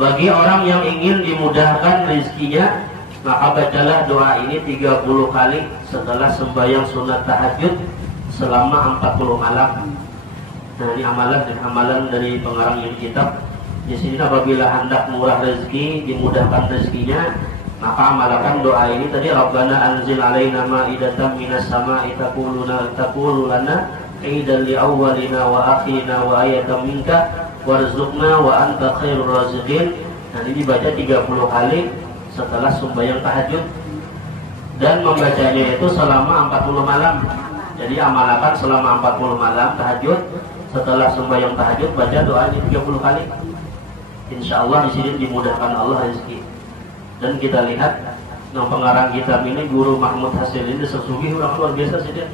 Bagi orang yang ingin dimudahkan rezekinya, maka bacalah doa ini 30 kali setelah sembahyang sunat tahajud selama 40 malam. Nah, ini amalan dari pengarang ini kitab. Di sini apabila hendak murah rezeki, dimudahkan rezekinya, maka amalkan doa ini tadi, Rabbana anzil alaina ma'idatan minas sama'i taqulu lana idan li awwalina wa akhirina wa ayatan minka warzuqna wa anta khairur raziqin. Nah, ini dibaca 30 kali setelah sembahyang tahajud dan membacanya itu selama 40 malam. Jadi amalkan selama 40 malam tahajud, setelah sembahyang tahajud baca doa ini 30 kali. Insya Allah di sini dimudahkan Allah rezeki. Dan kita lihat pengarang kitab ini Guru Mahmud Hasil ini sesungguhnya orang luar biasa sih dia.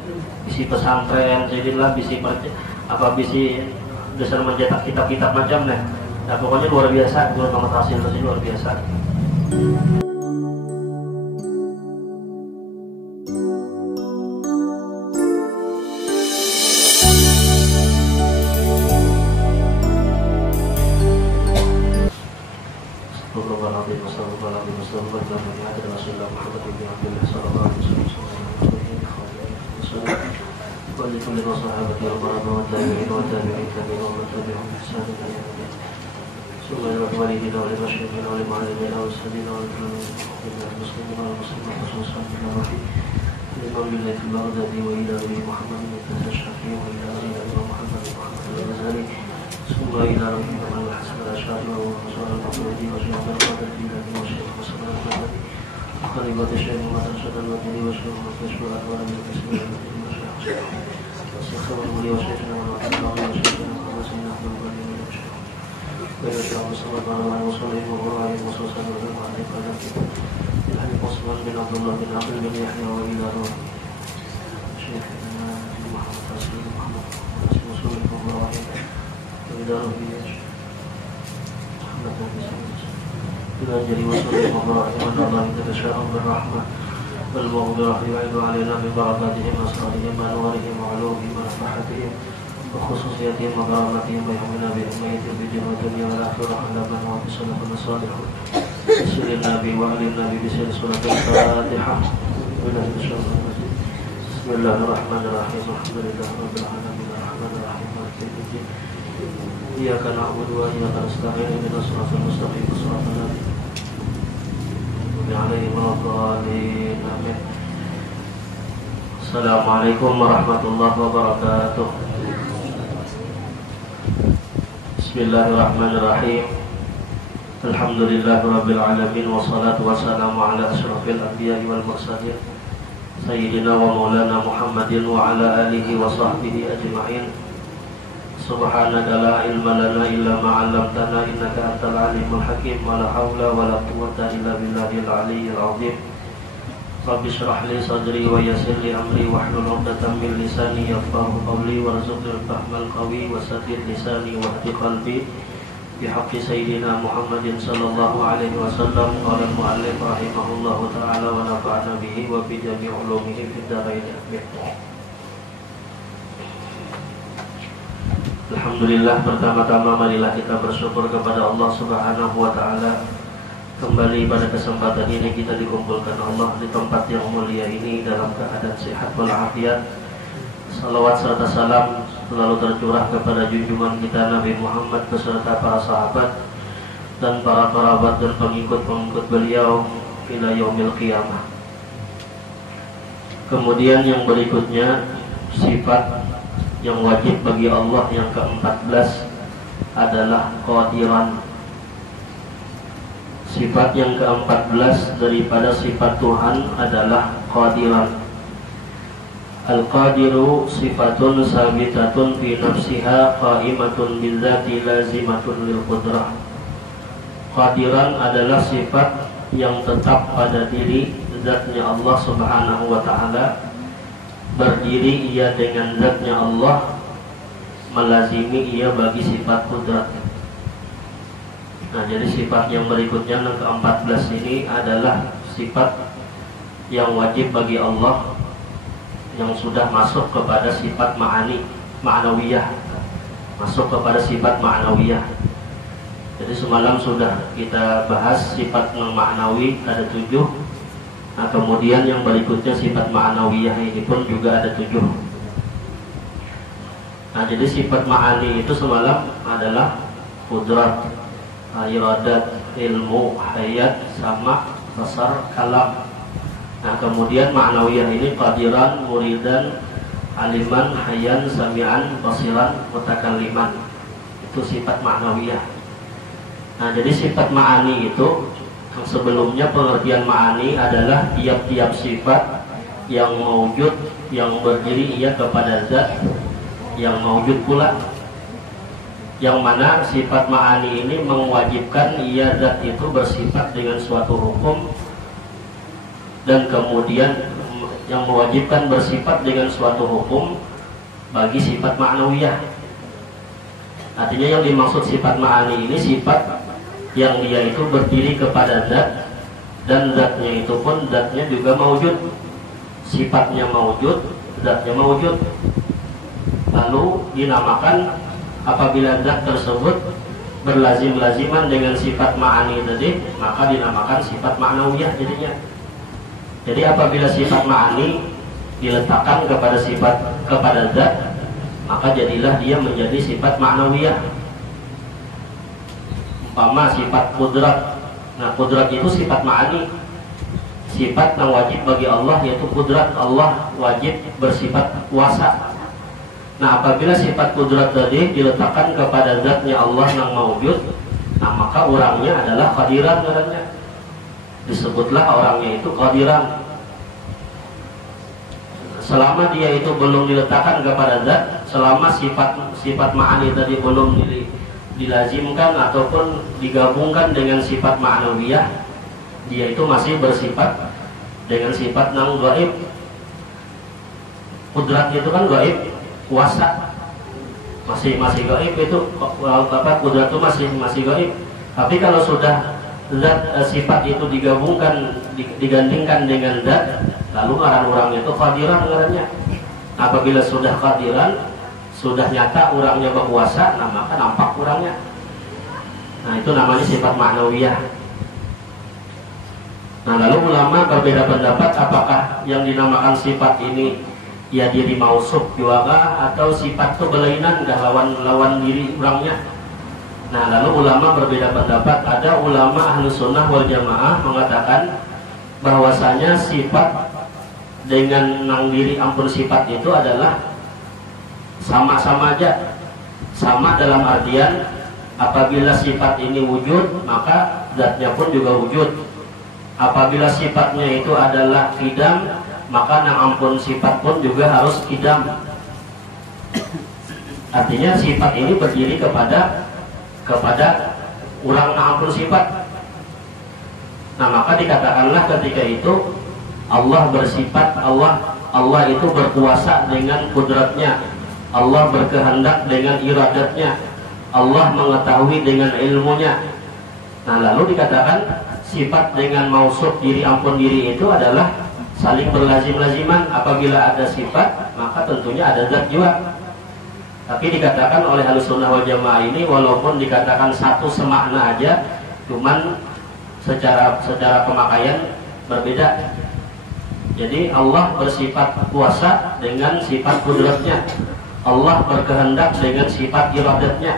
Bisi pesantren, jadilah bisi dasar mencetak kitab-kitab macam nah pokoknya luar biasa. Guru Mahmud Hasil ini luar biasa. Bismillahirrahmanirrahim. Alhamdulillahirabbil alamin arrahmanirrahim maliki yaumiddin. Iyyaka na'budu wa iyyaka nasta'in ihdinas siratal mustaqim siratal ladzina an'amta 'alaihim. Amin. Assalamualaikum warahmatullahi wabarakatuh. Bismillahirrahmanirrahim. Alhamdulillahirabbil alamin wassalatu wassalamu ala asyrafil anbiya'i wal mursalin Sayyidina wa maulana Muhammadin wa ala alihi wa sahbihi ajma'in. Subhanaka la ilma lana illa ma 'allamtana innaka antal alimul hakim. Wa la haula wa la quwwata illa billahil aliyyil azim. Rabbi shrah li sadri wa yassir li amri wahlul 'uqdatam min lisani yafqahu qawli warzuqni al-fahmal qawi wa saddid lisani wahdi qalbi bihaqqi sayyidina Muhammadin sallallahu alaihi wasallam. Qala al-mu'allif rahimahullahu ta'ala wa nafa'ana bihi wa bi jami' ulumihi fid dharain. Alhamdulillah, pertama-tama marilah kita bersyukur kepada Allah Subhanahu wa taala. Kembali pada kesempatan ini kita dikumpulkan Allah di tempat yang mulia ini dalam keadaan sehat walafiat. Salawat serta salam selalu tercurah kepada junjungan kita Nabi Muhammad beserta para sahabat dan para kerabat dan pengikut-pengikut beliau ila yaumil qiyamah. Kemudian yang berikutnya, sifat yang wajib bagi Allah yang ke-14 adalah qadiran. Sifat yang ke-14 daripada sifat Tuhan adalah qadiran. Al-qadiru sifatun sabitatun fi nafsiha qaimatun bidzati lazimatun lil qudrah. Qadiran adalah sifat yang tetap pada diri zatnya Allah Subhanahu wa taala. Berdiri ia dengan zatnya Allah, melazimi ia bagi sifat qudrat. Nah, jadi sifat yang berikutnya yang ke-14 ini adalah sifat yang wajib bagi Allah, yang sudah masuk kepada sifat ma'nawiyah, masuk kepada sifat ma'nawiyah. Jadi semalam sudah kita bahas sifat ma'nawi ada 7. Nah, kemudian yang berikutnya sifat ma'nawiyah ini pun juga ada 7. Nah, jadi sifat ma'ani itu semalam adalah qudrat, iradat, ilmu, hayat, sama, basar, kalam. Nah, kemudian ma'nawiyah ini qadiran, muridan, aliman, hayyan, sami'an, basiran, mutakalliman. Itu sifat ma'nawiyah. Nah, jadi sifat ma'ani itu sebelumnya pengertian ma'ani adalah tiap-tiap sifat yang maujud, yang berdiri ia kepada zat yang maujud pula. Yang mana sifat ma'ani ini mewajibkan ia zat itu bersifat dengan suatu hukum, dan kemudian yang mewajibkan bersifat dengan suatu hukum bagi sifat ma'nawiyah. Artinya yang dimaksud sifat ma'ani ini sifat yang dia itu berdiri kepada zat, dan zatnya itu pun zatnya juga maujud, sifatnya maujud, zatnya maujud. Lalu dinamakan apabila zat tersebut berlazim-laziman dengan sifat ma'ani tadi, maka dinamakan sifat ma'nawiyah jadinya. Jadi apabila sifat ma'ani diletakkan kepada zat, maka jadilah dia menjadi sifat ma'nawiyah. Umpama sifat kudrat. Nah, kudrat itu sifat ma'ani, sifat yang wajib bagi Allah, yaitu kudrat. Allah wajib bersifat kuasa. Nah, apabila sifat kudrat tadi diletakkan kepada zatnya Allah yang maujud, nah maka orangnya adalah qadiran katanya. Disebutlah orangnya itu qadiran. Selama dia itu belum diletakkan kepada zat, selama sifat ma'ani tadi belum dilazimkan ataupun digabungkan dengan sifat ma'nawiyah, dia itu masih bersifat dengan sifat yang gaib. Kudrat itu kan gaib, kuasa masih gaib itu, kudrat itu masih gaib. Tapi kalau sudah zat sifat itu digabungkan, digandingkan dengan zat, lalu ngaran orangnya itu qadiran ngarannya. Apabila sudah qadiran, sudah nyata orangnya berkuasa, nah maka nampak orangnya. Nah, itu namanya sifat ma'nawiyah. Nah, lalu ulama berbeda pendapat apakah yang dinamakan sifat ini ya diri mausuf juga, atau sifat itu belainan dah lawan diri orangnya. Nah, lalu ulama berbeda pendapat. Ada ulama ahlu sunnah wal jamaah mengatakan bahwasanya sifat dengan nang diri ampun sifat itu adalah sama-sama aja. Sama dalam artian apabila sifat ini wujud, maka zatnya pun juga wujud. Apabila sifatnya itu adalah qidam, maka nang ampun sifat pun juga harus qidam. Artinya sifat ini berdiri kepada orang nang ampun sifat. Nah, maka dikatakanlah ketika itu Allah bersifat, Allah itu berkuasa dengan kudratnya, Allah berkehendak dengan iradatnya, Allah mengetahui dengan ilmunya. Nah, lalu dikatakan sifat dengan mausuf diri ampun diri itu adalah saling berlazim-laziman. Apabila ada sifat, maka tentunya ada zat juga. Tapi dikatakan oleh Ahlussunnah wal Jamaah ini, walaupun dikatakan satu semakna aja, cuman secara pemakaian berbeda. Jadi Allah bersifat kuasa dengan sifat kudratnya, Allah berkehendak dengan sifat iradatnya.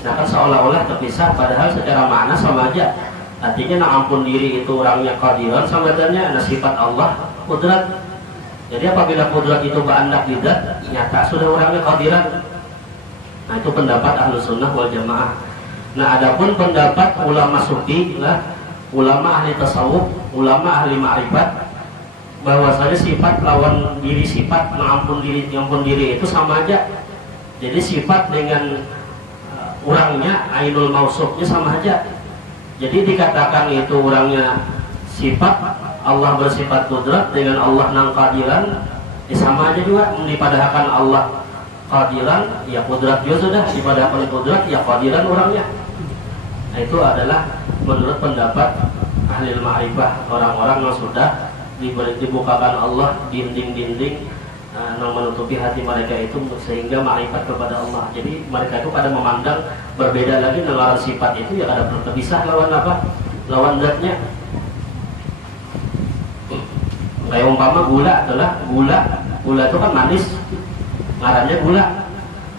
Nah, kan seolah-olah terpisah, padahal secara makna sama aja. Artinya nak ampun diri itu orangnya qadiran, sama adanya nah sifat Allah kudrat. Jadi apabila kudrat itu berandak di zat, nyata sudah orangnya qadiran. Nah, itu pendapat Ahlussunnah wal Jamaah. Nah, adapun pendapat ulama sufi lah, ulama ahli tasawuf, ulama ahli ma'rifat, bahwasanya sifat lawan diri sifat, mengampun diri itu sama aja. Jadi sifat dengan orangnya, ainul mausufnya sama aja. Jadi dikatakan itu orangnya sifat, Allah bersifat kudrat dengan Allah nang qadiran, sama aja juga. Dipadahkan Allah qadiran, ya kudrat juga sudah. Dipadahkan kudrat, ya qadiran orangnya. Nah, itu adalah menurut pendapat ahli ma'rifah, orang-orang yang sudah dibukakan Allah dinding-dinding menutupi hati mereka itu sehingga ma'rifat kepada Allah. Jadi mereka itu pada memandang berbeda lagi dengan sifat itu, ya ada terpisah lawan apa? Lawan zatnya. Kayak umpama gula adalah gula itu kan manis, ngarannya gula.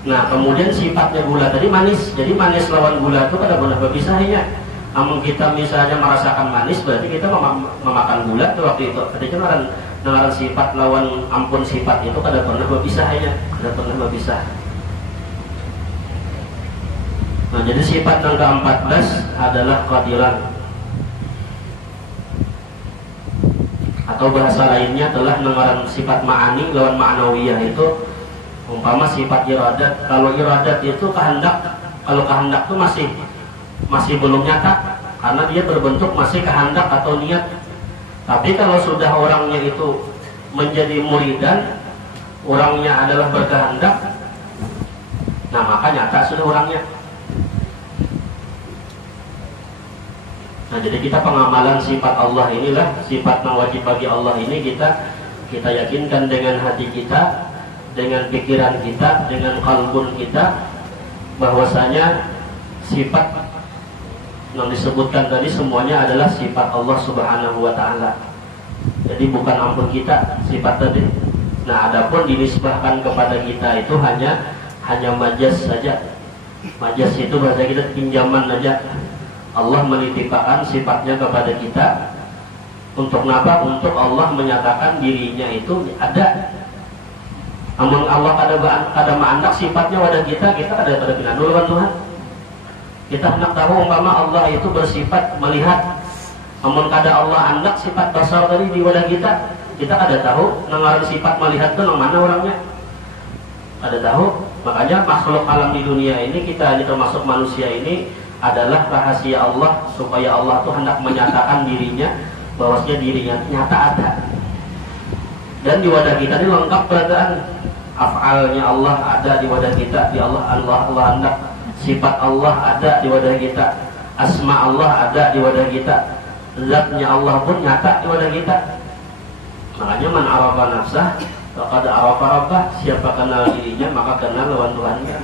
Nah kemudian sifatnya gula tadi manis, jadi manis lawan gula itu pada benar berpisahnya. Namun kita misalnya merasakan manis, berarti kita memakan gula tuh waktu itu. Ketika dengan sifat lawan ampun sifat itu kada pernah berpisahnya, kada pernah berpisah. Nah jadi sifat yang ke-14 adalah qadiran, atau bahasa lainnya adalah nengaran sifat ma'ani lawan ma'nawiyah itu. Umpama sifat iradat, kalau iradat itu kehendak, kalau kehendak itu masih belum nyata karena dia berbentuk masih kehendak atau niat. Tapi kalau sudah orangnya itu menjadi muridan, orangnya adalah berkehendak, nah maka nyata sudah orangnya. Nah jadi kita pengamalan sifat Allah inilah, sifat yang wajib bagi Allah ini kita yakinkan dengan hati kita, dengan pikiran kita, dengan qalbun kita, bahwasanya sifat yang disebutkan tadi semuanya adalah sifat Allah Subhanahu wa Ta'ala. Jadi bukan ampun kita sifat tadi. Nah adapun dinisbahkan kepada kita itu hanya majaz saja. Majaz itu bahasa kita pinjaman saja. Allah menitipkan sifatnya kepada kita. Untuk apa? Untuk Allah menyatakan dirinya itu ada. Namun Allah kada ma'andak sifatnya wadah kita kada pinandul kan Tuhan. Kita hendak tahu umpama Allah itu bersifat melihat, namun kada Allah andak sifat basar tadi di wadah kita kada tahu nengaran sifat melihat itu yang mana orangnya, kada tahu. Makanya makhluk alam di dunia ini, kita termasuk manusia ini adalah rahasia Allah, supaya Allah itu hendak menyatakan dirinya, bahwasanya dirinya nyata ada. Dan di wadah kita ini lengkap keadaan af'alnya Allah ada di wadah kita, di Allah hendak. Sifat Allah ada di wadah kita, asma Allah ada di wadah kita, zatnya Allah pun nyata di wadah kita. Makanya man arafa nafsah faqad arafa rabbah, siapa kenal dirinya maka kenal lawan Tuhannya.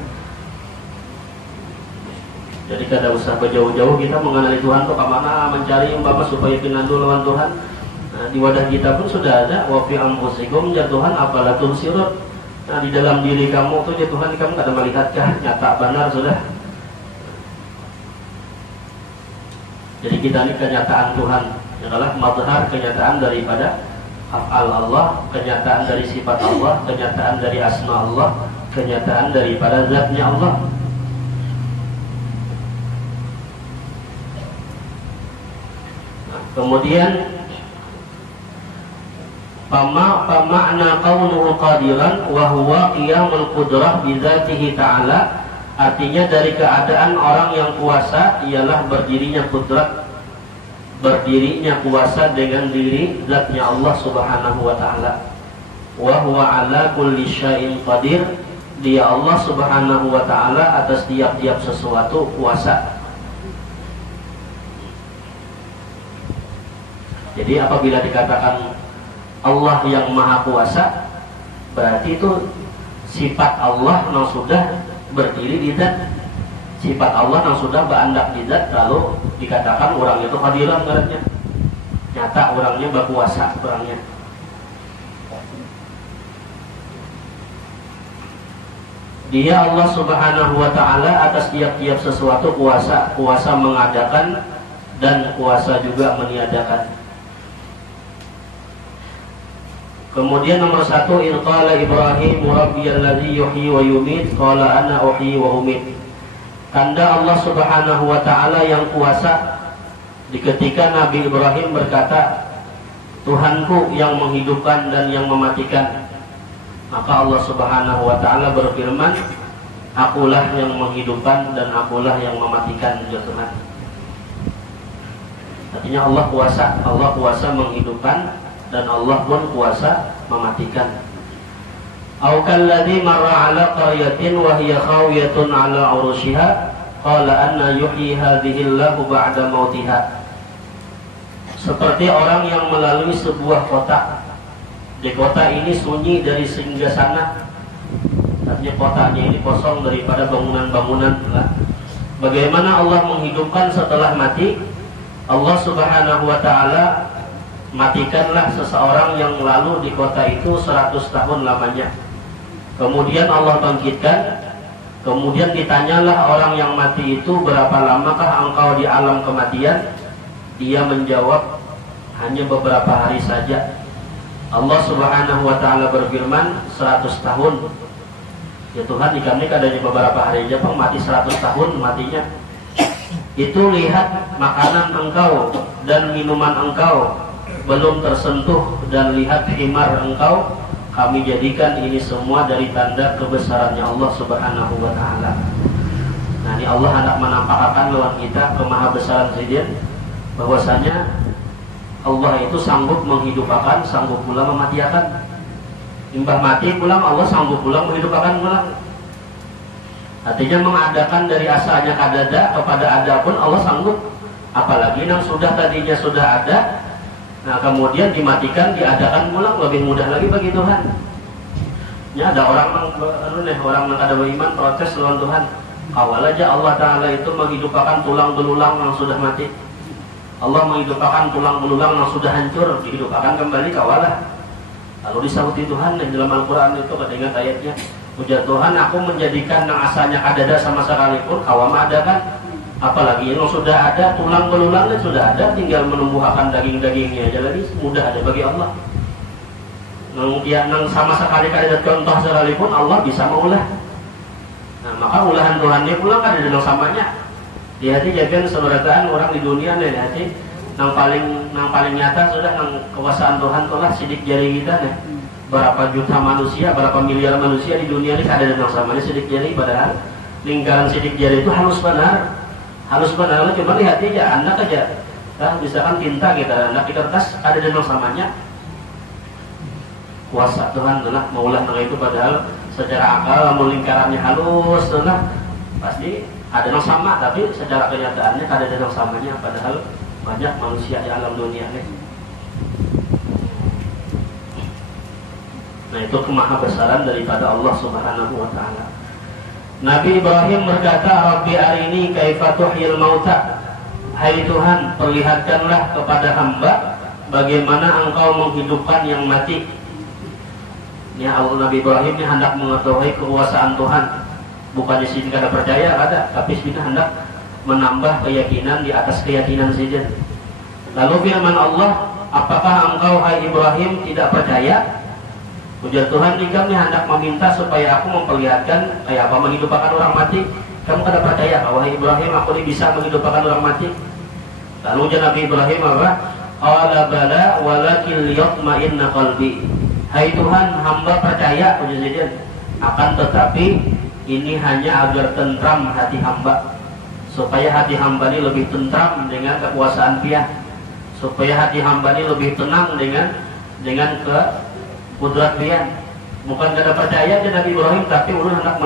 Jadi kada usah berjauh-jauh kita mengenali Tuhan tuh kemana, mencari umpama supaya kenal lawan Tuhan. Nah, di wadah kita pun sudah ada wa fi anfusikum ya Tuhan apalah tubsirun. Nah di dalam diri kamu tuh ya Tuhan, kamu kada melihatkah? Nyata benar sudah. Jadi kita ini kenyataan Tuhan adalah mazhar, kenyataan daripada af'al Allah, kenyataan dari sifat Allah, kenyataan dari asma Allah, kenyataan daripada zatnya Allah. Nah, kemudian Pama'na qawluhu qadiran wa huwa qiyamul qudrah bidzatihi ta'ala, artinya dari keadaan orang yang kuasa ialah berdirinya kudrat, berdirinya kuasa dengan diri zatnya Allah Subhanahu wa ta'ala. Wa huwa ala kulli syai'in qadir, dia Allah Subhanahu wa ta'ala atas tiap-tiap sesuatu kuasa. Jadi apabila dikatakan Allah yang maha kuasa, berarti itu sifat Allah yang sudah berdiri di zat, sifat Allah yang sudah berandak di zat. Lalu dikatakan orang itu hadiran, berarti nyata orangnya berkuasa orangnya. Dia Allah Subhanahu wa ta'ala atas tiap-tiap sesuatu kuasa, kuasa mengadakan dan kuasa juga meniadakan. Kemudian nomor 1, in qala Ibrahim rabbiyalladzi yuhyi wa yumiit qala ana uhyi wa umiit. Tanda Allah Subhanahu wa ta'ala yang kuasa, di ketika Nabi Ibrahim berkata Tuhanku yang menghidupkan dan yang mematikan, maka Allah Subhanahu wa ta'ala berfirman, akulah yang menghidupkan dan akulah yang mematikan, ya Tuhan. Artinya Allah kuasa menghidupkan dan Allah pun kuasa mematikan. Au kalladzi marra 'ala qaryatin wa hiya khawiyatun 'ala 'urushiha qala anna yuhyi hadhihi Allahu ba'da mautiha. Seperti orang yang melalui sebuah kota Di kota ini sunyi dari singgah sana. Artinya kotanya ini kosong daripada bangunan-bangunan. Bagaimana Allah menghidupkan setelah mati? Allah Subhanahu wa ta'ala matikanlah seseorang yang lalu di kota itu 100 tahun lamanya. Kemudian Allah bangkitkan. Kemudian ditanyalah orang yang mati itu, berapa lamakah engkau di alam kematian? Dia menjawab, hanya beberapa hari saja. Allah Subhanahu wa ta'ala berfirman, 100 tahun. Ya Tuhan, kami adanya beberapa hari aja, mati 100 tahun matinya. Itu lihat makanan engkau dan minuman engkau belum tersentuh, dan lihat himar engkau, kami jadikan ini semua dari tanda kebesarannya Allah Subhanahu wa ta'ala. Nah, ini Allah hendak menampakkan lawan kita kemahabesaran Sayyidin, bahwasanya Allah itu sanggup menghidupkan, sanggup pula mematiakan. Imbah mati pulang, Allah sanggup pulang menghidupkan pulang. Artinya mengadakan dari asalnya kadada kepada ada pun Allah sanggup. Apalagi yang sudah tadinya sudah ada, nah kemudian dimatikan, diadakan pulang, lebih mudah lagi bagi Tuhan. Ya, ada orang yang ada beriman protes lawan Tuhan. Awal aja Allah Ta'ala itu menghidupkan tulang belulang yang sudah mati. Allah menghidupkan tulang belulang yang sudah hancur, dihidupkan kembali kawalah. Lalu disauti Tuhan di dalam Al-Quran itu, pada ingat ayatnya, ujar Tuhan, aku menjadikan yang asalnya kadada sama sekalipun kawam ada kan. Apalagi yang sudah ada, tulang belulangnya sudah ada, tinggal menumbuhkan daging-dagingnya aja lagi, mudah ada bagi Allah. Yang sama sekali kadada contoh sekalipun Allah bisa mengulah. Nah, maka ulahan Tuhan dia pulang kadada yang samanya. Di hati jadikan seberataan orang di dunia nih, hati yang paling nyata sudah yang kekuasaan Tuhan itulah sidik jari kita nih. Berapa juta manusia, berapa miliar manusia di dunia ini kadada yang samanya sidik jari, padahal lingkaran sidik jari itu halus benar. Halus benar, cuma lihat aja, anak aja. Nah, misalkan tinta kita, anak di kertas ada dan samanya. Kuasa Tuhan adalah maulah itu, padahal secara akal lingkarannya halus, itulah pasti ada yang sama, tapi secara kenyataannya ada yang samanya, padahal banyak manusia di alam dunia ini. Nah, itu kemahabesaran daripada Allah Subhanahu wa ta'ala. Nabi Ibrahim berkata, Rabbi arini kaifa tuhyil mauta. Hai Tuhan, perlihatkanlah kepada hamba bagaimana engkau menghidupkan yang mati. Ya Allah, Nabi Ibrahim ini hendak mengetahui kekuasaan Tuhan. Bukan di sini kada percaya, ada, tapi sini hendak menambah keyakinan di atas keyakinan saja. Lalu firman Allah, apakah engkau hai Ibrahim tidak percaya? Ujar Tuhan, kami hendak meminta supaya aku memperlihatkan kayak apa menghidupkan orang mati. Kamu kada percaya bahwa Ibrahim aku ini bisa menghidupkan orang mati? Lalu ujar Nabi Ibrahim apa? Qala bala walakin liyatma'inna qalbi. Hai Tuhan, hamba percaya, ujar saja. Akan tetapi ini hanya agar tentram hati hamba, supaya hati hamba ini lebih tentram dengan kekuasaan Dia, supaya hati hamba ini lebih tenang dengan kudrat Dia. Bukan kada percaya dia Nabi Ibrahim, tapi ulun hendak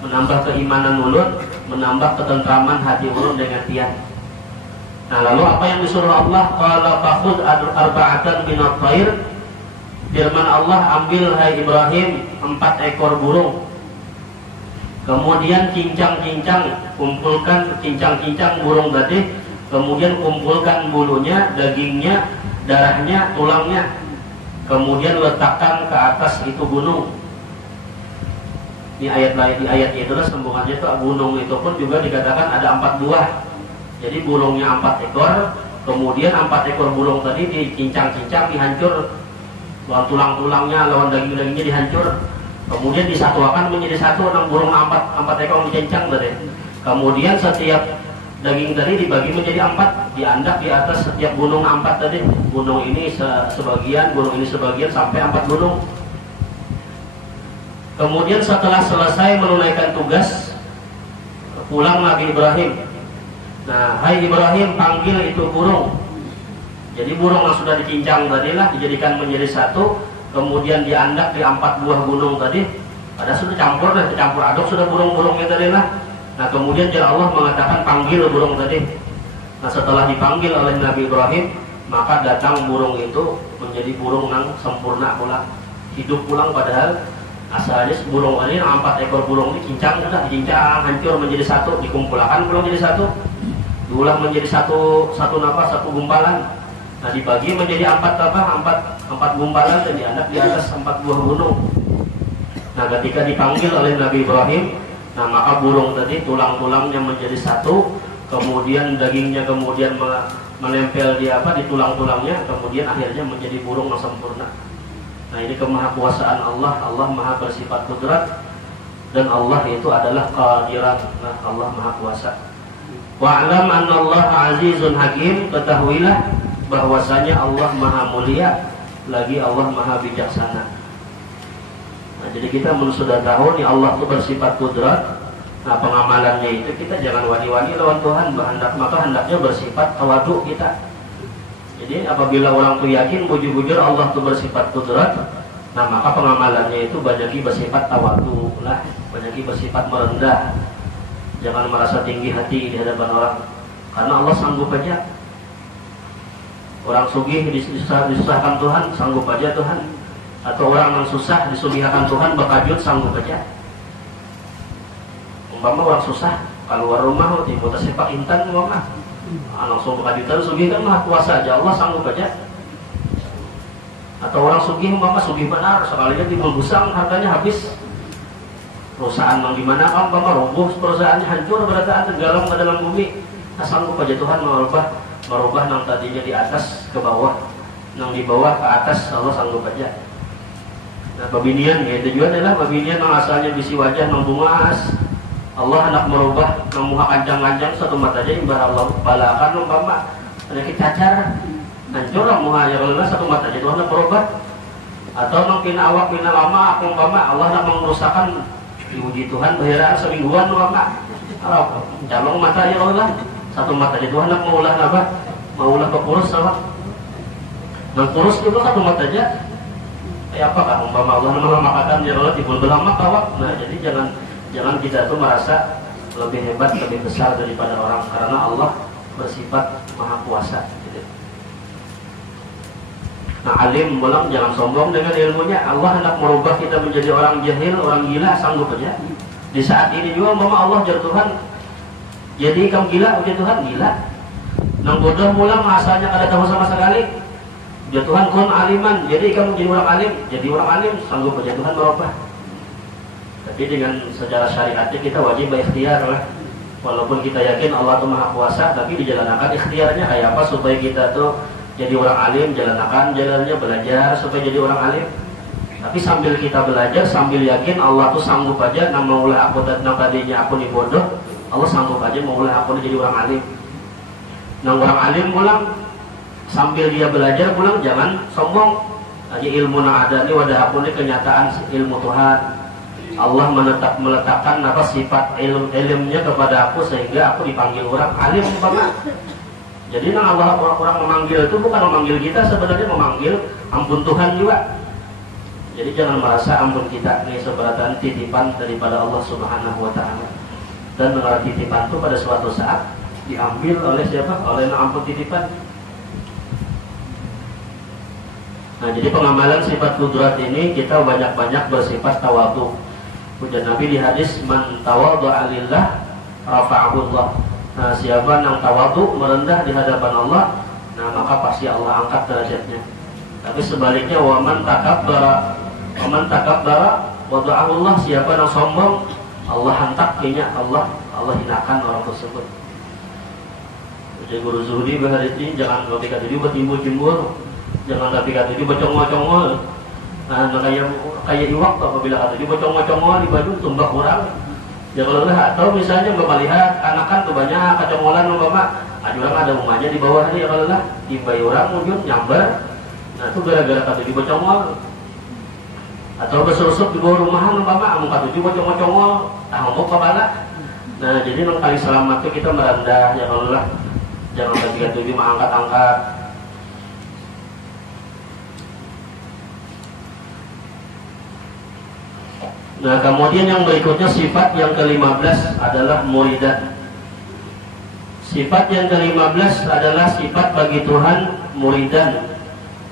menambah keimanan ulun, menambah ketentraman hati ulun dengan Dia. Nah, lalu apa yang disuruh Allah? Qala fakhudh arba'atan minat thair. Firman Allah, ambil hai Ibrahim 4 ekor burung. Kemudian cincang-cincang, kumpulkan cincang-cincang burung tadi, kemudian kumpulkan bulunya, dagingnya, darahnya, tulangnya. Kemudian letakkan ke atas itu gunung. Ini ayat-ayat di ayatnya itulah sambungannya itu, gunung itu pun juga dikatakan ada 4 buah. Jadi burungnya 4 ekor, kemudian 4 ekor burung tadi dicincang-cincang, dihancur, lawan tulang-tulangnya, lawan daging-dagingnya dihancur. Kemudian disatukan menjadi satu, 6 burung 4 ekor dicincang tadi. Kemudian setiap daging tadi dibagi menjadi 4, diandak di atas setiap gunung 4 tadi. Gunung ini sebagian, gunung ini sebagian, sampai 4 gunung. Kemudian setelah selesai menunaikan tugas, pulang Nabi Ibrahim. Nah, hai Ibrahim, panggil itu burung. Jadi burung yang sudah dicincang tadilah dijadikan menjadi satu, kemudian diandak di 4 buah gunung tadi. Ada sudah campur aduk sudah burung-burungnya tadilah. Nah, kemudian Allah mengatakan panggil burung tadi. Nah, setelah dipanggil oleh Nabi Ibrahim, maka datang burung itu menjadi burung yang sempurna pulang, hidup pulang, padahal asalnya burung ini 4 ekor burung ini cincang, sudah cincang hancur menjadi satu, dikumpulkan pulang jadi satu, diulang menjadi satu gumpalan. Nah dibagi menjadi 4 gumpalan dan dianak di atas 4 buah gunung. Nah ketika dipanggil oleh Nabi Ibrahim, nah maka burung tadi tulang-tulangnya menjadi satu, kemudian dagingnya kemudian menempel di tulang-tulangnya, kemudian akhirnya menjadi burung yang sempurna. Nah ini kemahakuasaan Allah. Allah maha bersifat kudrat, dan Allah itu adalah qadiran. Nah, Allah maha kuasa. Wa'lam anna Allah azizun hakim. Ketahuilah bahwasanya Allah maha mulia, lagi Allah maha bijaksana. Nah, jadi kita sudah tahu nih Allah itu bersifat kudrat. Nah pengamalannya itu kita jangan wani-wani lawan Tuhan, maka hendaknya bersifat tawadu kita. Jadi apabila orang itu yakin bujur-bujur Allah itu bersifat kudrat, nah maka pengamalannya itu banyak bersifat tawadu lah, banyak bersifat merendah. Jangan merasa tinggi hati di hadapan orang, karena Allah sanggup aja. Orang sugih disusahkan Tuhan, sanggup aja Tuhan. Atau orang yang susah disugihkan Tuhan, bakajut sanggup aja. Umpama orang susah keluar rumah tiba sepak intan umpama langsung bakajutan, sugih kan maha kuasa aja, Allah sanggup aja. Atau orang sugih umpama sugih benar, sekalinya timbul busang, harganya habis, perusahaan yang gimana umpama roboh, perusahaannya hancur, berataan tenggelam ke dalam bumi. Nah sanggup aja Tuhan merubah yang tadinya di atas ke bawah, yang di bawah ke atas, Allah sanggup aja. Nah babinian ya tujuan adalah babinian yang asalnya bisi wajah yang bungas, Allah hendak merubah yang muka kancang-kancang satu mata aja ibarat Allah balakan umpama penyakit cacar hancur muka yang lelah satu mata aja Tuhan hendak merubah. Atau mungkin awak pina lama umpama Allah hendak merusakkan, diuji Tuhan bayaran semingguan umpama calong mata ya Allah satu mata aja Tuhan hendak maulah kekurus awak. Nah kurus itu satu mata aja kayak apakah umpama Allah mengamalkan ya Allah timbul belamak awak. Nah jadi jangan kita tuh merasa lebih hebat, lebih besar daripada orang, karena Allah bersifat maha kuasa gitu. Nah alim mulang jangan sombong dengan ilmunya. Allah hendak merubah kita menjadi orang jahil, orang gila, sanggup aja. Di saat ini juga mama Allah jadi Tuhan, jadi kamu gila, udah Tuhan gila. Nang bodoh mulang asalnya kada tahu sama sekali, ya Tuhan kun aliman, jadi kamu jadi orang alim, sanggup aja Tuhan merubah. Tapi dengan secara syariatnya kita wajib berikhtiar lah. Walaupun kita yakin Allah itu maha kuasa, tapi dijalankan ikhtiarnya kayak apa supaya kita tuh jadi orang alim, jalankan jalannya belajar supaya jadi orang alim. Tapi sambil kita belajar, sambil yakin Allah tuh sanggup aja, maulah aku tadinya aku nih bodoh, Allah sanggup aja maulah aku nih jadi orang alim. Nah orang alim pulang sambil dia belajar pulang jangan sombong. Aja ilmu yang ada nih wadah aku nih kenyataan ilmu Tuhan. Allah meletakkan sifat ilmunya kepada aku sehingga aku dipanggil orang alim umpama. Jadi nang Allah orang memanggil itu bukan memanggil kita, sebenarnya memanggil ampun Tuhan juga. Jadi jangan merasa ampun kita ini seberatan titipan daripada Allah Subhanahu wa taala. Dan mengenai titipan itu pada suatu saat diambil oleh siapa? Oleh yang ampun titipan. Nah, jadi pengamalan sifat kudrat ini kita banyak-banyak bersifat tawadhu. Ujar Nabi di hadis, man tawadhu'a lillah rafa'ahu Allah. Nah, siapa yang tawadhu merendah di hadapan Allah, nah maka pasti Allah angkat derajatnya. Tapi sebaliknya waman takabbara wada'ahu Allah, siapa yang sombong Allah hantak kayaknya Allah hinakan orang tersebut. Jadi guru zuhudi bahari ini jangan ketika itu bertimbul-timbul, jangan ketika itu bercongol-congol. Nah, kayak iwak apabila kata dia bocong-bocong di baju tumbak orang. Ya kalau lah, atau misalnya bapak lihat anak-anak tuh banyak kacongolan bapak, orang ada rumahnya di bawah dia kalau lah, tiba orang mujud nyamber. Nah itu gara-gara kata dia bocongol. Atau bersusup di bawah rumahan bapak, amun kata dia bocong-bocongol, ngomong kepala. Nah jadi nang kali selamat itu kita merendah ya kalau lah, jangan ketika itu mengangkat-angkat. Nah kemudian yang berikutnya sifat yang ke-15 adalah muridat. Sifat yang ke-15 adalah sifat bagi Tuhan muridan.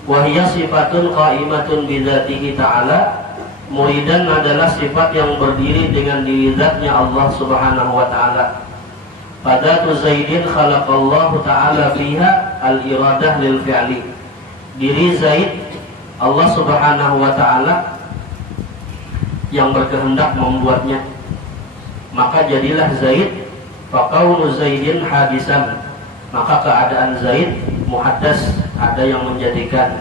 Wahia sifatun qaimatun bidzatihi ta'ala. Muridan adalah sifat yang berdiri dengan diri zatnya Allah Subhanahu wa taala. Pada Zaidin khalaqallahu ta'ala fiha al-iradah lil fi'li. Diri Zaid Allah Subhanahu wa taala yang berkehendak membuatnya. Maka jadilah Zaid faqaulu Zaidin hadisan. Maka keadaan Zaid muhaddas, ada yang menjadikan,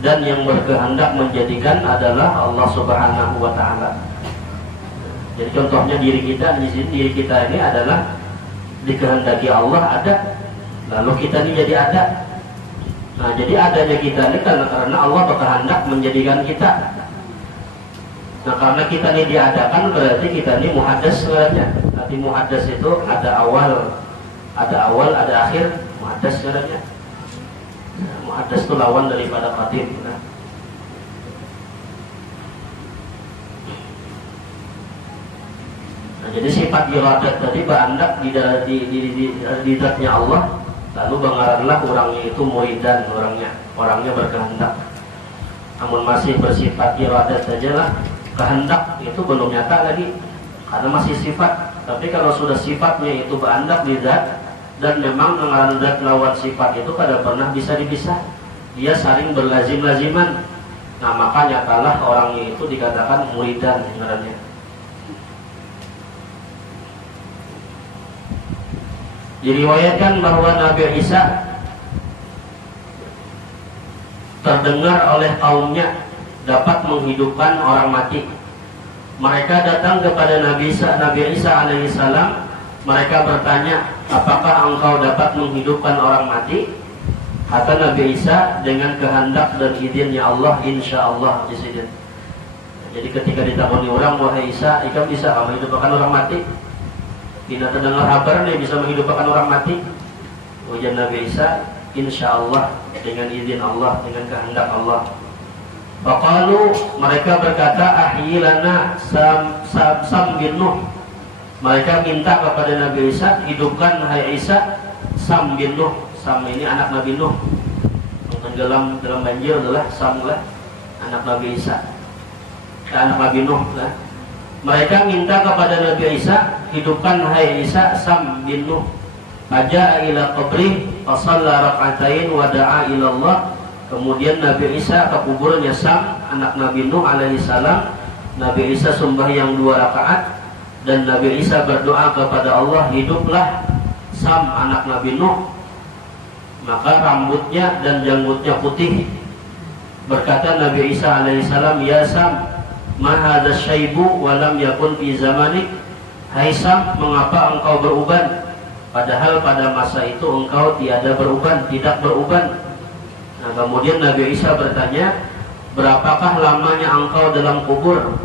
dan yang berkehendak menjadikan adalah Allah Subhanahu wa taala. Jadi contohnya diri kita di sini, diri kita ini adalah dikehendaki Allah ada, lalu kita ini jadi ada. Nah, jadi adanya kita ini karena Allah berkehendak menjadikan kita. Nah, karena kita ini diadakan berarti kita ini muhaddas sebenarnya. Nanti muhaddas itu ada awal, ada akhir, muhaddas sebenarnya. Muhaddas itu lawan daripada qadim. Nah, jadi sifat iradat tadi berandak di zatnya Allah, lalu bangaranlah orangnya itu muridan, orangnya berkehendak. Namun masih bersifat iradat sajalah, kehendak itu belum nyata lagi karena masih sifat. Tapi kalau sudah sifatnya itu berandak di zat, dan memang dengan zat lawan sifat itu kada pernah bisa dipisah, dia saling berlazim-laziman. Nah, maka nyatalah orangnya itu dikatakan muridan sebenarnya. Diriwayatkan bahwa Nabi Isa terdengar oleh kaumnya dapat menghidupkan orang mati. Mereka datang kepada Nabi Isa alaihissalam. Mereka bertanya, apakah engkau dapat menghidupkan orang mati? Kata Nabi Isa, dengan kehendak dan izinnya Allah, insya Allah. Jadi ketika ditakoni orang, wahai Isa, ikam bisa menghidupkan orang mati? Bila terdengar kabar nih bisa menghidupkan orang mati. Ujian Nabi Isa, insya Allah, dengan izin Allah, dengan kehendak Allah. Faqalu, mereka berkata, ahyi lana Sam bin Nuh. Mereka minta kepada Nabi Isa, hidupkan hai Isa Sam bin Nuh. Sam ini anak Nabi Nuh, yang tenggelam dalam banjir adalah Sam lah, anak Nabi Isa, anak Nabi Nuh lah. Mereka minta kepada Nabi Isa, hidupkan hai Isa Sam bin Nuh. Faja'a ila qabri fa shalla rak'atain wa da'a ila Allah. Kemudian Nabi Isa ke kuburnya Sam, anak Nabi Nuh alaihi salam. Nabi Isa sembahyang 2 rakaat dan Nabi Isa berdoa kepada Allah, hiduplah Sam, anak Nabi Nuh. Maka rambutnya dan janggutnya putih. Berkata Nabi Isa alaihi salam, ya Sam, ma hadza syaibu wa lam yakun fi zamanik. Hai Sam, mengapa engkau beruban? Padahal pada masa itu engkau tiada beruban, tidak beruban. Nah, kemudian Nabi Isa bertanya, berapakah lamanya engkau dalam kubur?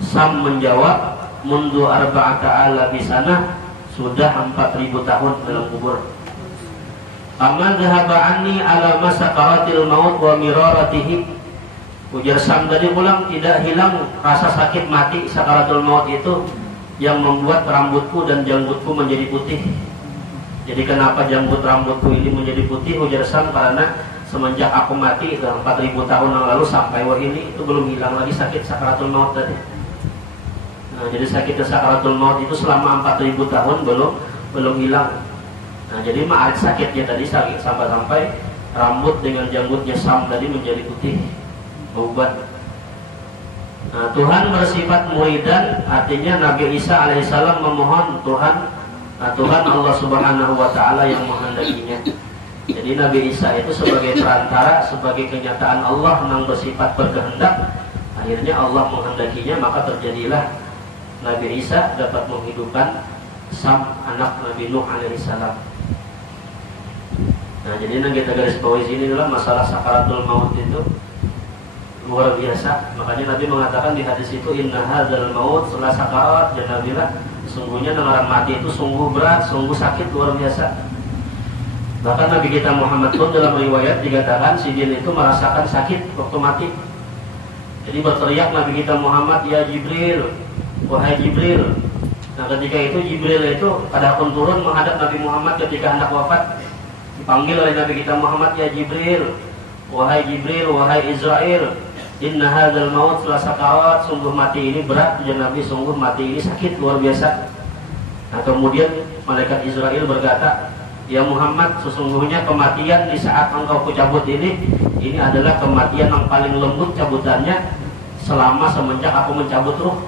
Sam menjawab, mundu arba'ata ala bisana, sudah 4.000 tahun dalam kubur. Aman dhahaba anni ala masakaratil maut wa miraratihi. Ujar Sam tadi pulang, tidak hilang rasa sakit mati sakaratul maut itu yang membuat rambutku dan janggutku menjadi putih. Jadi kenapa janggut rambutku ini menjadi putih? Ujar Sam, karena semenjak aku mati 4.000 tahun yang lalu sampai wah ini itu belum hilang lagi sakit sakaratul maut tadi. Nah, jadi sakit sakaratul maut itu selama 4.000 tahun belum hilang. Nah, jadi ma'arik sakitnya tadi sakit sampai rambut dengan janggutnya Sam tadi menjadi putih, berubah. Nah, Tuhan bersifat muridan, artinya Nabi Isa alaihissalam memohon Tuhan Allah Subhanahu wa taala yang menghendakinya. Jadi Nabi Isa itu sebagai perantara, sebagai kenyataan Allah yang bersifat berkehendak. Akhirnya Allah menghendakinya, maka terjadilah Nabi Isa dapat menghidupkan Sam, anak Nabi Nuh alaihissalam. Nah, jadi yang kita garis bawahi sini adalah masalah sakaratul maut itu luar biasa. Makanya Nabi mengatakan di hadis itu, inna hadzal maut la sakarat, dan Nabi bilang sesungguhnya orang mati itu sungguh berat, sungguh sakit, luar biasa. Bahkan Nabi kita Muhammad pun dalam riwayat dikatakan si jin itu merasakan sakit waktu mati. Jadi berteriak Nabi kita Muhammad, ya Jibril, wahai Jibril, Nah ketika itu Jibril itu pada pun turun menghadap Nabi Muhammad ketika hendak wafat. Dipanggil oleh Nabi kita Muhammad, ya Jibril, wahai Israel, inna hadzal maut la sakarat, sungguh mati ini berat ya Nabi, sungguh mati ini sakit luar biasa. Nah kemudian malaikat Israel berkata, ya Muhammad, sesungguhnya kematian di saat engkau kucabut ini adalah kematian yang paling lembut cabutannya selama semenjak aku mencabut ruh.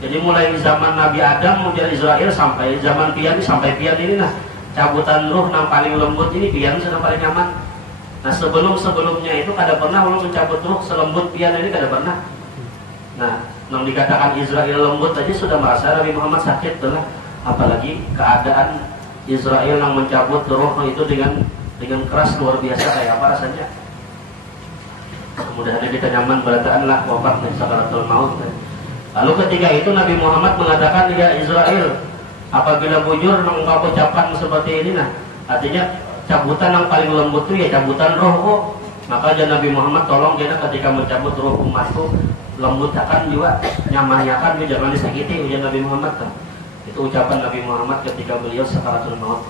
Jadi mulai zaman Nabi Adam ujar Israel sampai zaman pian sampai pian ini, nah cabutan ruh yang paling lembut ini pian sudah paling nyaman. Nah sebelumnya itu kada pernah Allah mencabut ruh selembut pian ini, kada pernah. Nah yang dikatakan Israel lembut tadi sudah merasa Nabi Muhammad sakit benar, apalagi keadaan Israel yang mencabut ruh itu dengan keras luar biasa, kayak apa rasanya. Mudah-mudahan kita nyaman beradaanlah wafat dan sakaratul maut. Lalu ketika itu Nabi Muhammad mengatakan, ya Israel, apabila bujur engkau ucapkan seperti ini, nah artinya cabutan yang paling lembut itu ya cabutan rohku. Maka aja Nabi Muhammad tolong dia ketika mencabut roh umatku, lembutakan juga, nyamanyakan juga, jangan disakiti ujian Nabi Muhammad kan. Itu ucapan Nabi Muhammad ketika beliau sakaratul maut.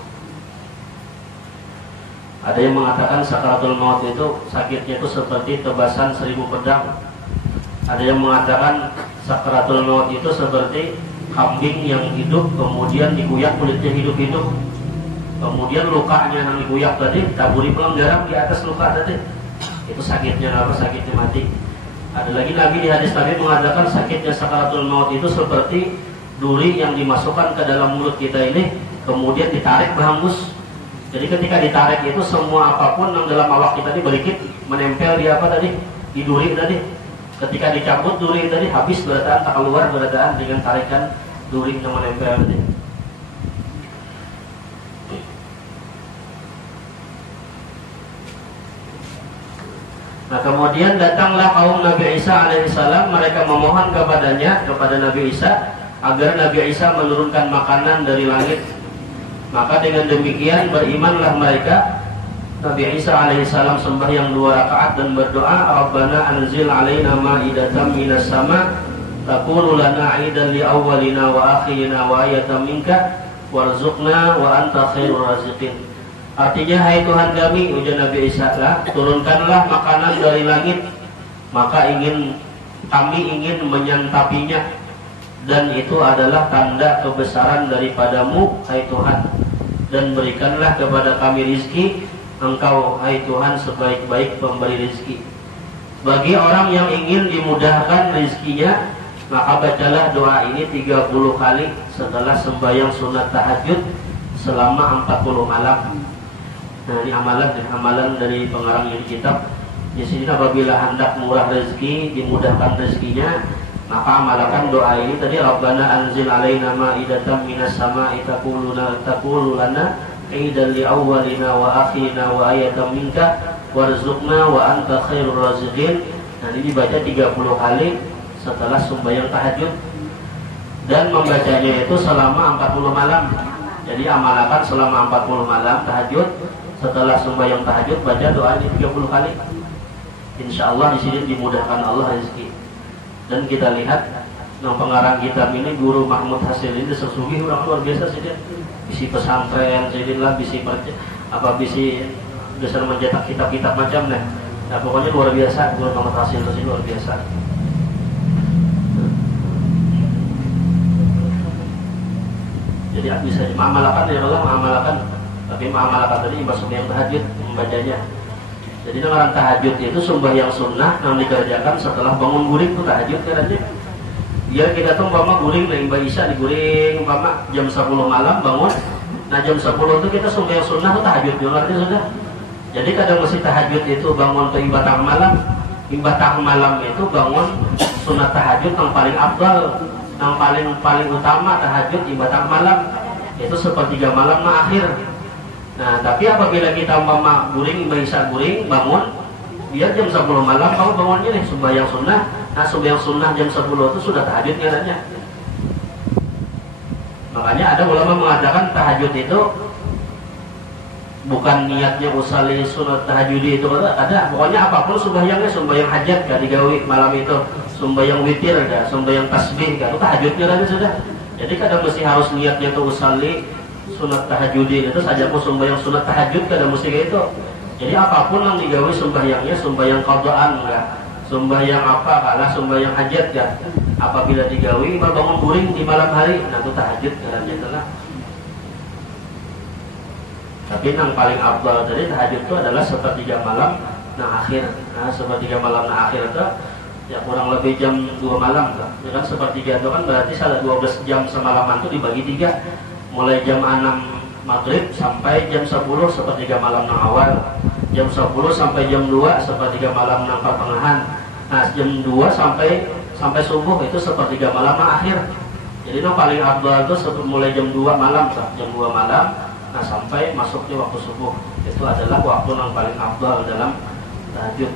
Ada yang mengatakan sakaratul maut itu sakitnya itu seperti tebasan 1000 pedang. Ada yang mengatakan sakaratul maut itu seperti kambing yang hidup kemudian dikuyak kulitnya hidup-hidup, kemudian lukanya yang dikuyak tadi taburi pelang garam di atas luka tadi, itu sakitnya apa? Sakitnya mati. Ada lagi Nabi di hadis Nabi mengatakan sakitnya sakaratul maut itu seperti duri yang dimasukkan ke dalam mulut kita ini kemudian ditarik berhembus. Jadi ketika ditarik itu semua apapun yang dalam awak kita ini berikit menempel di apa tadi? Di duri tadi. Ketika dicabut duri tadi habis beradaan, tak keluar beradaan dengan tarikan duri yang menempel tadi. Nah kemudian datanglah kaum Nabi Isa alaihissalam, mereka memohon kepadanya, kepada Nabi Isa, agar Nabi Isa menurunkan makanan dari langit. Maka dengan demikian berimanlah mereka. Nabi Isa alaihissalam sembahyang 2 rakaat dan berdoa, Rabbana anzil alaina ma'idatan minas sama takunu lana 'idan li awwalina wa akhirina wa ayatan minka warzuqna wa anta khairur raziqin. Artinya, hai Tuhan kami, ujar Nabi Isa, turunkanlah makanan dari langit, maka kami ingin menyantapinya, dan itu adalah tanda kebesaran daripadamu, hai Tuhan, dan berikanlah kepada kami rizki. Engkau, hai Tuhan, sebaik-baik pemberi rizki. Bagi orang yang ingin dimudahkan rizkinya, maka bacalah doa ini 30 kali setelah sembahyang sunat tahajud selama 40 malam. Nah ini amalan dari pengarang ini kitab. Di sini apabila hendak murah rezeki, dimudahkan rezekinya, maka amalkan doa ini tadi, Rabbana anzil alaina ma'idatan minas sama'i takulu lana idan li awwalina wa akhirina wa ayatan minka warzuqna wa anta khairur raziqin. Nah ini dibaca 30 kali setelah sembahyang tahajud dan membacanya itu selama 40 malam. Jadi amalkan selama 40 malam tahajud, setelah sembahyang tahajud baca doa ini 30 kali. Insyaallah di sini dimudahkan Allah rezeki. Dan kita lihat yang pengarang kitab ini Guru Mahmud Hasil ini sesungguhnya orang luar biasa sih dia. Bisi pesantren, jadilah bisi dasar mencetak kitab-kitab macam nah. Nah pokoknya luar biasa Guru Mahmud Hasil ini luar biasa. Jadi bisa mengamalkan ya Allah, mengamalkan, tapi mengamalkan tadi masuk yang tahajud membacanya. Jadi dengan tahajud itu sembahyang sunnah yang dikerjakan setelah bangun guring itu tahajud kan aja. Biar kita tuh umpama guring dari Mbak Isya diguring umpama jam 10 malam bangun. Nah jam 10 itu kita sembahyang sunnah itu tahajud juga artinya sudah. Jadi kadang mesti tahajud itu bangun ke ibadah malam. Ibadah malam itu bangun sunat tahajud yang paling afdal, yang paling utama tahajud ibadah malam. Itu sepertiga malam akhir. Nah, tapi apabila kita umpama guring, bisa guring, bangun, biar jam 10 malam kamu bangunnya nih sembahyang sunnah. Nah, sembahyang sunnah jam 10 itu sudah tahajud katanya. Makanya ada ulama mengatakan tahajud itu bukan niatnya usali sunat tahajud itu ada. Pokoknya apapun sembahyangnya, sembahyang hajat kan digawi malam itu, sembahyang witir kan, sembahyang tasbih kan, itu tahajudnya tadi sudah. Jadi kadang mesti harus niatnya tuh usalli sunat tahajudin itu saja pun sembahyang sunat tahajud kadang mesti kayak itu. Jadi apapun yang digawe sembahyangnya sembahyang qadaan enggak, sembahyang apa kalah sembahyang hajat ya. Apabila digawe berbangun kuring di malam hari, nah itu tahajud caranya itulah. Tapi yang paling afdal dari tahajud itu adalah sepertiga malam nah akhir. Nah sepertiga malam nah akhir itu ya kurang lebih jam 2 malam kan. Ya kan sepertiga itu kan berarti salah 12 jam semalaman itu dibagi 3. Mulai jam 6 maghrib sampai jam 10 sepertiga malam nang awal. Jam 10 sampai jam 2 sepertiga malam nang pertengahan. Nah jam 2 sampai subuh itu sepertiga malam nang akhir. Jadi yang paling afdal itu mulai jam 2 malam kan. Jam 2 malam nah sampai masuknya waktu subuh. Itu adalah waktu yang paling afdal dalam tahajud.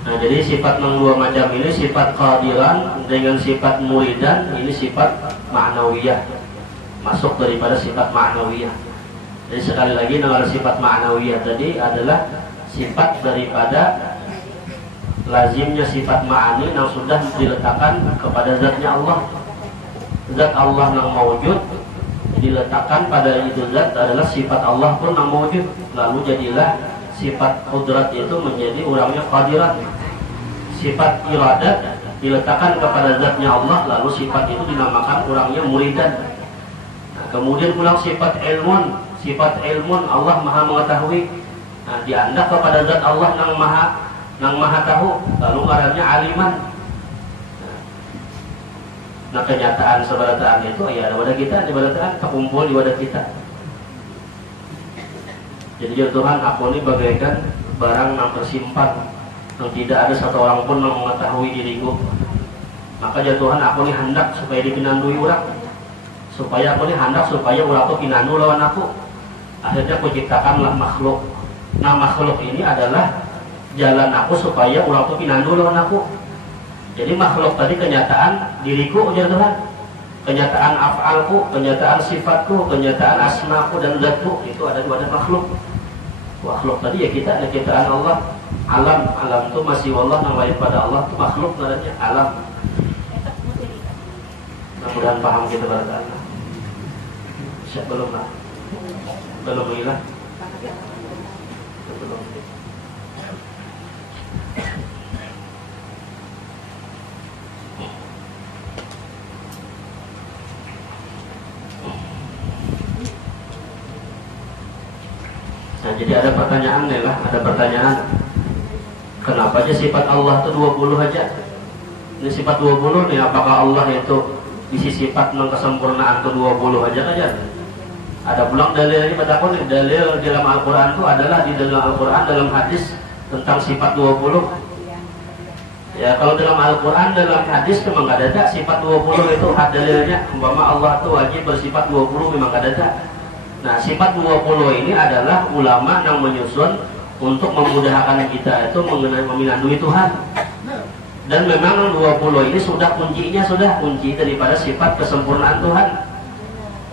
Nah, jadi sifat yang dua macam ini sifat qadiran dengan sifat muridan, ini sifat ma'nawiyah. Masuk daripada sifat ma'nawiyah. Jadi sekali lagi nama sifat ma'nawiyah tadi adalah sifat daripada lazimnya sifat ma'ani yang sudah diletakkan kepada zatnya Allah. Zat Allah yang mawujud diletakkan pada itu zat adalah sifat Allah pun yang mawujud. Lalu jadilah sifat qudrat itu menjadi orangnya qadiran. Sifat iradat diletakkan kepada zatnya Allah, lalu sifat itu dinamakan orangnya muridan. Nah, kemudian pulang sifat ilmun Allah maha mengetahui. Nah, diandak kepada zat Allah yang maha tahu, lalu ngarannya aliman. Nah kenyataan seberataan itu ya ada pada kita, di berataan terkumpul di wadah kita. Jadi ya Tuhan, aku ini bagaikan barang yang tersimpan, yang tidak ada satu orang pun yang mengetahui diriku. Maka ya Tuhan, aku ini hendak supaya dipinandui orang, supaya aku ini hendak supaya orang itu pinandu lawan aku. Akhirnya aku ciptakanlah makhluk. Nah makhluk ini adalah jalan aku supaya orang itu pinandu lawan aku. Jadi makhluk tadi kenyataan diriku ya Tuhan, kenyataan af'alku, kenyataan sifatku, kenyataan asmaku dan zatku, itu ada di wadah makhluk. Makhluk tadi ya kita, ada ciptaan Allah. Alam itu masih Allah, namanya pada Allah itu makhluk namanya alam. Mudah-mudahan paham kita berkata. Siap belum lah? Belum hilang? Belum. Nah, jadi ada pertanyaan nih lah, ada pertanyaan. Kenapa aja sifat Allah itu 20 aja? Ini sifat 20 nih, apakah Allah itu isi sifat kesempurnaan itu 20 aja aja? Ada pulang dalilnya pada aku nih, dalil dalam Al-Quran itu adalah di dalam Al-Quran dalam hadis tentang sifat 20. Ya kalau dalam Al-Quran dalam hadis memang gak ada sifat 20 itu dalilnya. Umpama Allah itu wajib bersifat 20 memang gak ada. Nah sifat 20 ini adalah ulama yang menyusun untuk memudahkan kita itu mengenai meminandui Tuhan. Dan memang 20 ini sudah kuncinya, sudah kunci daripada sifat kesempurnaan Tuhan.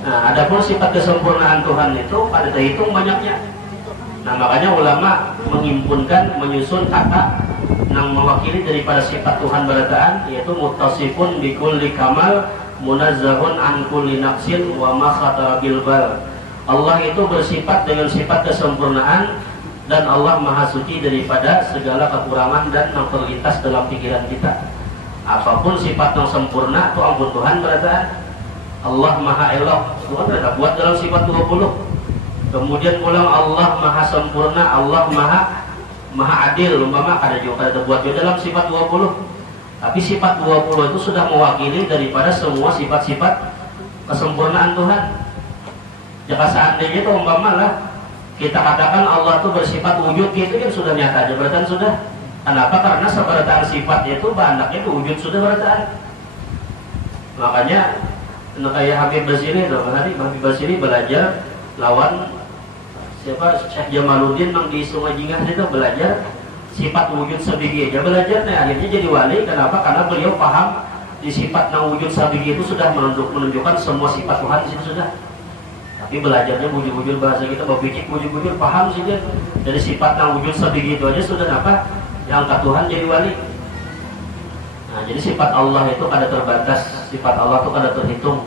Nah adapun sifat kesempurnaan Tuhan itu pada terhitung banyaknya. Nah makanya ulama menghimpunkan, menyusun kata yang mewakili daripada sifat Tuhan berataan, yaitu muttasifun bikulli kamal munazzahun an kulli naqsin wa ma khatara bil bal. Allah itu bersifat dengan sifat kesempurnaan dan Allah maha suci daripada segala kekurangan dan yang terlintas dalam pikiran kita. Apapun sifat yang sempurna itu ampun Tuhan berataan. Allah maha elok, Tuhan ada buat dalam sifat 20. Kemudian pulang Allah maha sempurna, Allah maha adil, umpama ada juga ada buat juga dalam sifat 20. Tapi sifat 20 itu sudah mewakili daripada semua sifat-sifat kesempurnaan Tuhan. Jika seandainya itu umpama lah kita katakan Allah itu bersifat wujud, itu kan sudah nyata aja berarti sudah. Kenapa? Karena seberataan sifatnya itu bandaknya itu wujud sudah berataan. Makanya kayak Habib Basiri, Habib Basiri belajar lawan siapa Syekh Jamaluddin yang di Sungai Jingah itu belajar sifat wujud sabigi aja belajar. Nah akhirnya jadi wali. Kenapa? Karena beliau paham di sifat yang wujud sabigi itu sudah menunjukkan semua sifat Tuhan di situ sudah. Tapi belajarnya bujur-bujur bahasa kita, berpikir bujur-bujur paham sih dia. Dari sifat yang wujud sebegitu aja sudah apa? Yang angkat Tuhan jadi wali. Nah, jadi sifat Allah itu kada terbatas, sifat Allah itu kada terhitung.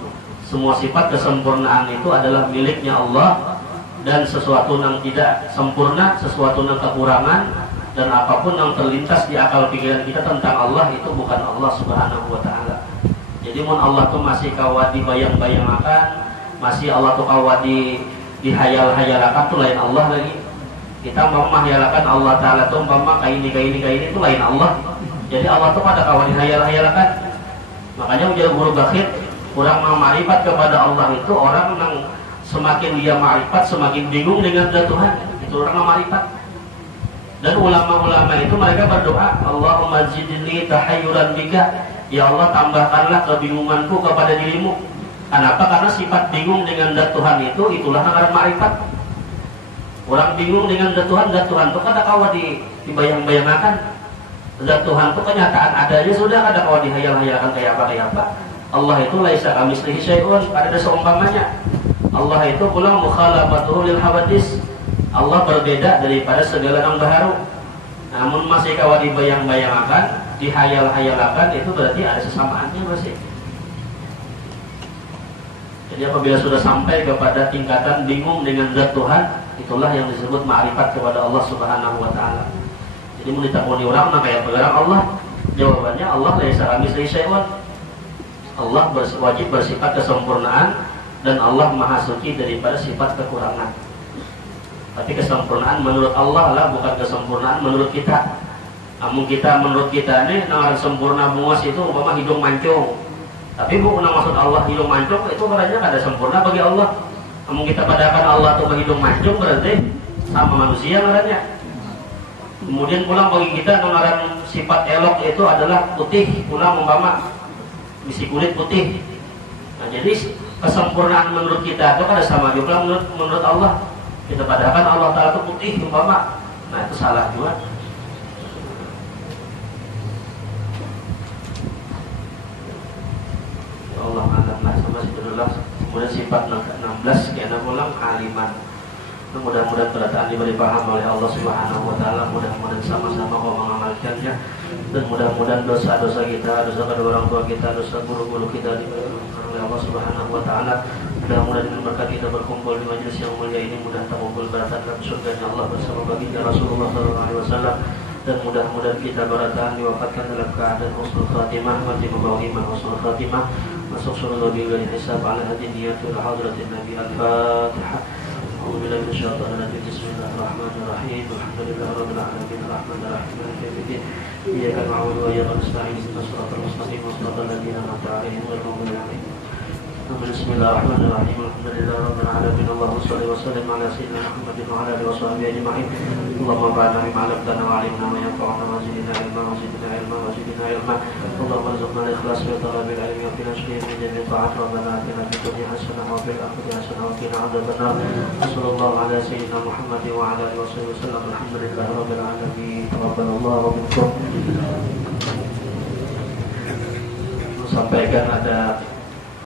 Semua sifat kesempurnaan itu adalah miliknya Allah, dan sesuatu yang tidak sempurna, sesuatu yang kekurangan, dan apapun yang terlintas di akal pikiran kita tentang Allah itu bukan Allah Subhanahu wa taala. Jadi mun Allah tuh masih kawa dibayang-bayangkan, masih Allah tuh kawa dihayal-hayalakan tuh lain Allah lagi. Kita mau menghayalkan Allah taala tuh umpama kayak ini itu lain Allah. Jadi Allah tuh pada kawa dihayal-hayalakan. Makanya ujar guru Bakhir, kurang ma'rifat kepada Allah itu orang yang semakin dia ma'rifat semakin bingung dengan zat Tuhan. Itu orang ma'rifat. Dan ulama-ulama itu mereka berdoa, Allahumma zidni tahayyuran bika, ya Allah tambahkanlah kebingunganku kepada dirimu. Kenapa? Karena sifat bingung dengan zat Tuhan itulah namanya ma'rifat. Orang bingung dengan zat Tuhan itu kada kawa dibayang-bayangkan. Zat Tuhan itu kenyataan adanya sudah, kada kawa dihayal-hayalkan kayak apa. Allah itu laisa kamitslihi syai'un, ada seumpamanya. Allah itu pulang mukhalafatuhu lil hawadis. Allah berbeda daripada segala yang baru. Namun masih kawa dibayang-bayangkan, dihayal-hayalakan, itu berarti ada kesamaannya masih. Jadi apabila sudah sampai kepada tingkatan bingung dengan zat Tuhan, itulah yang disebut ma'rifat kepada Allah Subhanahu wa taala. Jadi mun ditakoni orang nah kayak barang Allah, jawabannya Allah laisa kamitslihi syai'un. Allah wajib bersifat kesempurnaan dan Allah maha suci daripada sifat kekurangan. Tapi kesempurnaan menurut Allah lah, bukan kesempurnaan menurut kita. Namun kita menurut kita nih, nah sempurna bungas itu umpama hidung mancung. Tapi bukan maksud Allah hidung mancung itu katanya ada sempurna bagi Allah. Namun kita padakan Allah tuh hidung mancung berarti sama manusia katanya. Kemudian pulang bagi kita ngaran sifat elok itu adalah putih, pulang umpama bisi kulit putih. Nah jadi kesempurnaan menurut kita itu ada sama juga menurut Allah. Kita padahal Allah Ta'ala itu putih umpama. Nah itu salah juga. Ya Allah alamlah sama sidullah. Kemudian sifat 16 kena pulang aliman. Mudah-mudahan perkataan diberi paham oleh Allah Subhanahu wa taala, mudah-mudahan sama-sama kau mengamalkannya, dan mudah-mudahan dosa-dosa kita, dosa kedua orang tua kita, dosa guru-guru kita dimaafkan oleh Allah Subhanahu wa taala. Mudah-mudahan dengan berkat kita berkumpul di majelis yang mulia ini, mudah terkumpul beratan dalam surga Allah bersama baginda Rasulullah sallallahu alaihi wasallam, dan mudah-mudahan kita beratan diwafatkan dalam keadaan husnul khatimah, mati membawa iman husnul khatimah, masuk surga bila hisab ala hadin niyatul hadratin nabi al-fatihah. أعوذ بالله من الشيطان الرجيم بسم الله الرحمن الرحيم الحمد لله رب العالمين الرحمن الرحيم مالك يوم الدين إياك نعبد وإياك نستعين اهدنا الصراط المستقيم صراط الذين أنعمت عليهم غير المغضوب عليهم. بسم الله الرحمن الرحيم الحمد لله رب العالمين اللهم صل وسلم على سيدنا محمد وعلى آله وصحبه أجمعين. اللهم انفعنا بما علمتنا وعلمنا ما ينفعنا وزدنا علما وزدنا علما. اللهم ارزقنا الإخلاص في طلب العلم وفي نشره من جميع الطاعات. ربنا آتنا في الدنيا حسنة وفي الآخرة حسنة وقنا عذاب النار. صلى الله على سيدنا محمد وعلى آله وصحبه وسلم. الحمد لله رب العالمين. تقبل الله منكم. Sampaikan ada